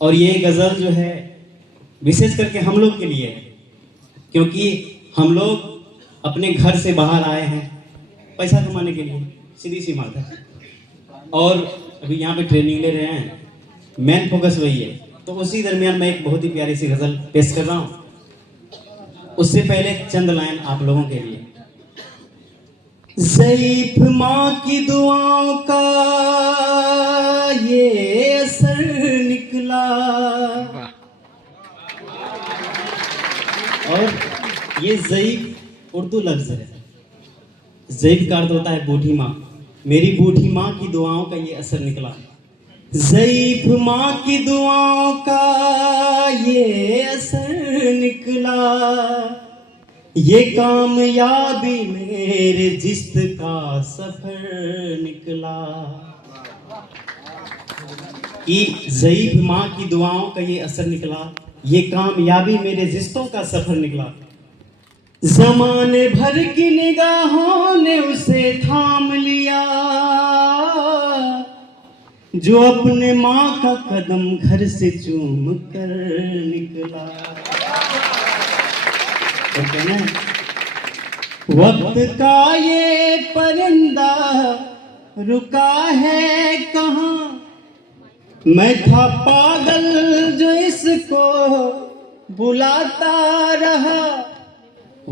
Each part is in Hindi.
और ये गज़ल जो है विशेष करके हम लोग के लिए है, क्योंकि हम लोग अपने घर से बाहर आए हैं पैसा कमाने के लिए, सीधी सी बात है। और अभी यहाँ पे ट्रेनिंग ले रहे हैं, मेन फोकस वही है। तो उसी दरमियान मैं एक बहुत ही प्यारी सी गज़ल पेश कर रहा हूँ। उससे पहले चंद लाइन आप लोगों के लिए। ज़ईफ़ माँ की दुआओं का ये असर निकला। और ये ज़ईफ़ उर्दू लफ्ज़ है। ज़ईफ़ का अर्थ होता है बूढ़ी माँ। मेरी बूढ़ी माँ की दुआओं का ये असर निकला। ज़ईफ़ माँ की दुआओं का ये असर निकला। ये कामयाबी मेरे जिस्त का सफर निकला। कि ज़ईफ़ माँ की दुआओं का ये असर निकला, ये कामयाबी मेरे जिस्तों का सफर निकला। ज़माने भर की निगाहों ने उसे थाम लिया, जो अपने माँ का कदम घर से चूम कर निकला। वक्त का ये परिंदा रुका है कहाँ, मैं था पागल जो इसको बुलाता रहा।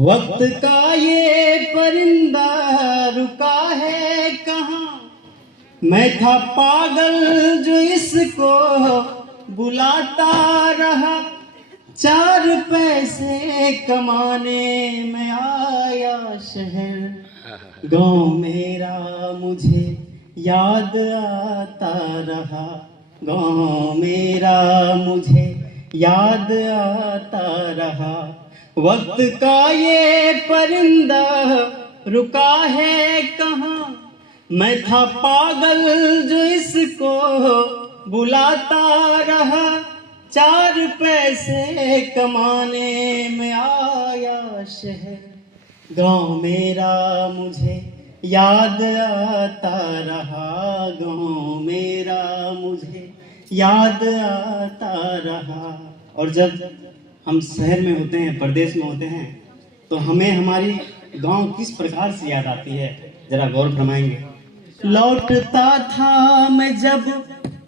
वक्त का ये परिंदा रुका है कहाँ, मैं था पागल जो इसको बुलाता रहा। 4 पैसे कमाने में आया शहर, गाँव मेरा मुझे याद आता रहा। गाँव मेरा मुझे याद आता रहा। वक्त का ये परिंदा रुका है कहाँ, मैं था पागल जो इसको बुलाता रहा। 4 पैसे कमाने में आया शहर, गाँव मेरा मुझे याद आता रहा। गाँव मेरा मुझे याद आता रहा। और जब हम शहर में होते हैं, परदेश में होते हैं, तो हमें हमारी गांव किस प्रकार से याद आती है, जरा गौर फरमाएंगे। लौटता था मैं जब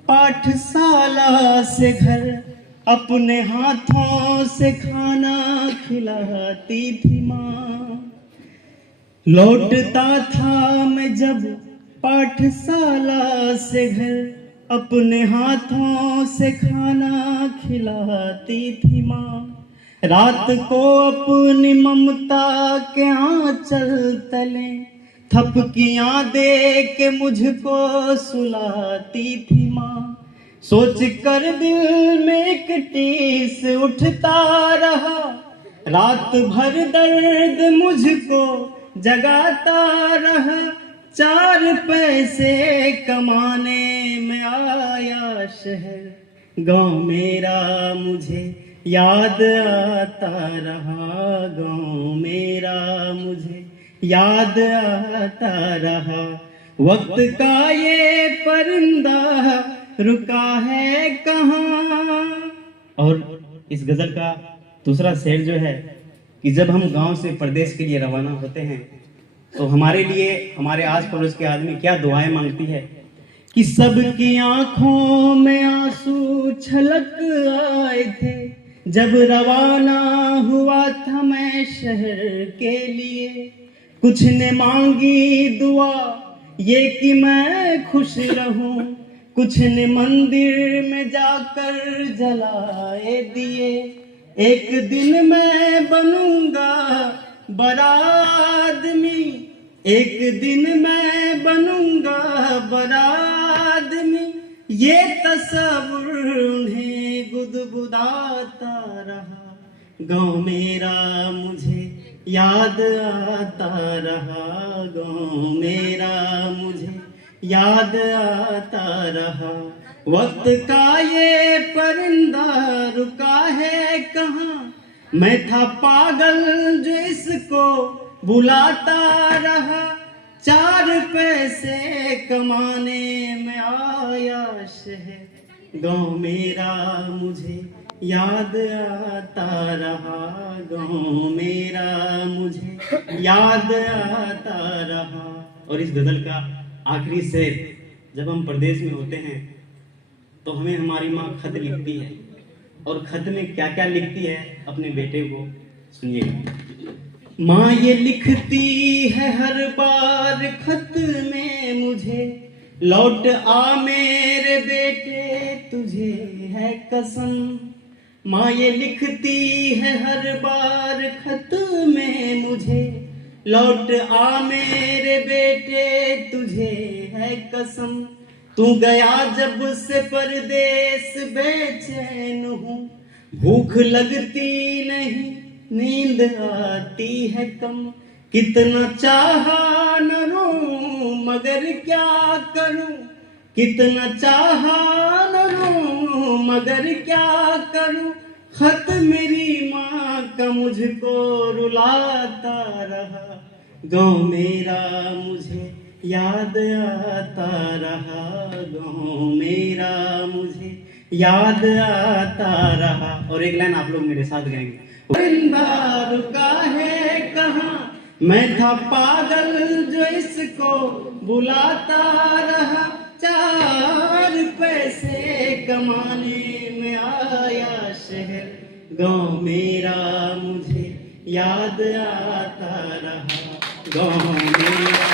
पाठशाला से घर, अपने हाथों से खाना खिलाती थी माँ। लौटता था मैं जब पाठशाला से घर, अपने हाथों से खाना खिलाती थी माँ। रात को अपनी ममता के आंचल तले थपकियां दे के मुझको सुलाती थी माँ। सोच कर दिल में एक टीस उठता रहा, रात भर दर्द मुझको जगाता रहा। 4 पैसे कमाने में आया शहर, गाँव मेरा मुझे याद आता रहा। गाँव मेरा मुझे याद आता रहा। वक्त का ये परिंदा रुका है कहाँ। और इस गजल का दूसरा शेर जो है कि जब हम गांव से प्रदेश के लिए रवाना होते हैं, तो हमारे लिए हमारे आस पड़ोस के आदमी क्या दुआएं मांगती है कि सबकी आंखों में आंसू छलक आए थे, जब रवाना हुआ था मैं शहर के लिए। कुछ ने मांगी दुआ ये कि मैं खुश रहूं, कुछ ने मंदिर में जाकर जलाए दिए। एक दिन मैं बनूंगा बड़ा आदमी, एक दिन मैं बनूंगा बड़ा आदमी। ये तस्वीर उन्हें गुदगुदाता रहा, गाँव मेरा मुझे याद आता रहा। गाँव मेरा मुझे याद आता रहा। वक्त का ये परिंदा रुका है कहाँ, मैं था पागल जो इसको बुलाता रहा। 4 पैसे कमाने में आया शहर, गाँव मेरा मुझे याद आता रहा, गाँव मेरा मुझे याद आता रहा। और इस गज़ल का आखिरी शेर, जब हम प्रदेश में होते हैं तो हमें हमारी माँ खत लिखती है, और खत में क्या क्या लिखती है अपने बेटे को सुनिएगा। माँ ये लिखती है हर बार खत में मुझे, लौट आ मेरे बेटे तुझे है कसम। माँ ये लिखती है हर बार खत में मुझे, लौट आ मेरे बेटे तुझे है कसम। तू गया जब से परदेस बेचैन हूँ, भूख लगती नहीं नींद आती है कम। कितना चाहा न रूं मगर क्या करूं, कितना चाहा न रूं मगर क्या करूं। खत मेरी माँ का मुझको रुलाता रहा, गाँव मेरा मुझे याद आता रहा, गाँव मेरा मुझे याद आता रहा। और एक लाइन आप लोग मेरे साथ गाएंगे। परिंदा रुका है कहाँ, मैं था पागल जो इसको बुलाता रहा। 4 पैसे कमाने में आया शहर, गाँव मेरा मुझे याद आता रहा, गाँव मेरा